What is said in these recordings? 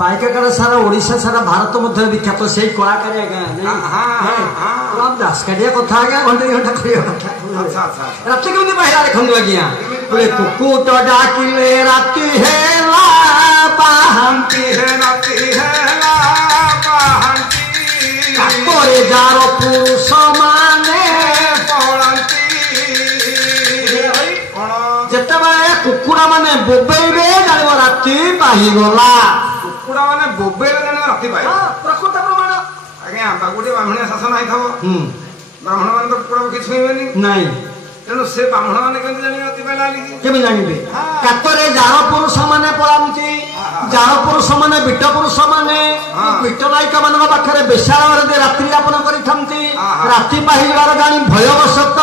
पाइकाकार सारा ओडिशा सारा भारत मध्य विख्यात से कलाकारी आज्ञा दासकाटिया कथा आज्ञा घंटे घंटा कर राति केमती पाइला देखु आज्ञा बोले कुकुट डाकिले राति हेला पाहंती है राति हेला पाहंती काकोरे जार पुरुष माने पहलंती जेतेबेले कुकुड़ा माने बोबेइबे जानिबो राति पाहिगला कुकुड़ा माने बोबेइले जानिबो राति पाहि प्रकृत प्रमाण आज्ञा बागुटे ब्राह्मण शासन आइथबो ब्राह्मण माने तो कुकुड़ा के छुइबेनी नहीं तेणु से ब्राह्मण माने केमती जानिबे राति पाइला लिखि केमती जानिबे काकोरे जार पुरुष माने पळांती जार पुरुष माने बिट पुरुष माने बिट नायिका मानक पाखरे बेशाळ दे रात्रि यापन करिथांती राति पाहिगलार जानि भयवशत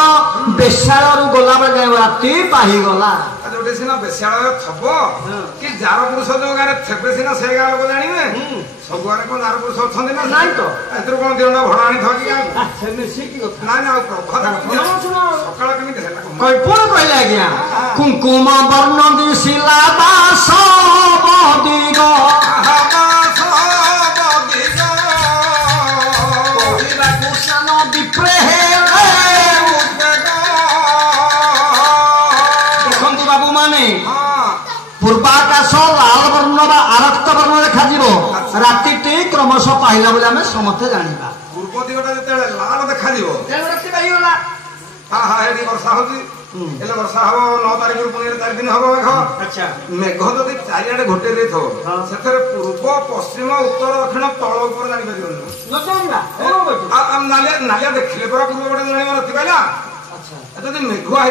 बेशाळ गला बेले राति पाहिगला जोटे सिना बेशाळ थबो कि जार पुरुष जो गारे थेबे सिना से गार को जानिबे सब गारे को जार पुरुष अछंदी ना नाही तो एतर कोन देउना भडा आनी थकी से मिसी की कथा ना ना कथा सकाळ केमिति हैला कल्पना कहले आज्ञा कुंकुम वर्ण दिसिला दास बदिग बाबू माने पूर्वाकाश लाल वर्ण बा आरक्त वर्ण देखा राति क्रमश पाइला बोले आम समस्ते जाना पूर्व दिगटा जो लाल देखा राति पाइगला हाँ हाँ ये वर्षा होगी वर्षा हम 9 तारिख पुणी 4 दिन हम मेघ अच्छा मेघ जब चारिआडे घोटे से पूर्व पश्चिम उत्तर दक्षिण तल उपर जानी नालिया देखिले पूरा पूर्व पटे जान राति पाइला मेघुआ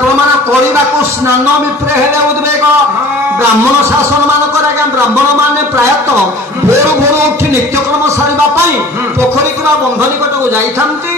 प्रमाण करने स्नान विप्रे हेले उद्वेग ब्राह्मण शासन मानक ब्राह्मण मान प्रायतः भोर भोर उठी नित्यक्रम सारे पोखरी कि बंध निकट को जाती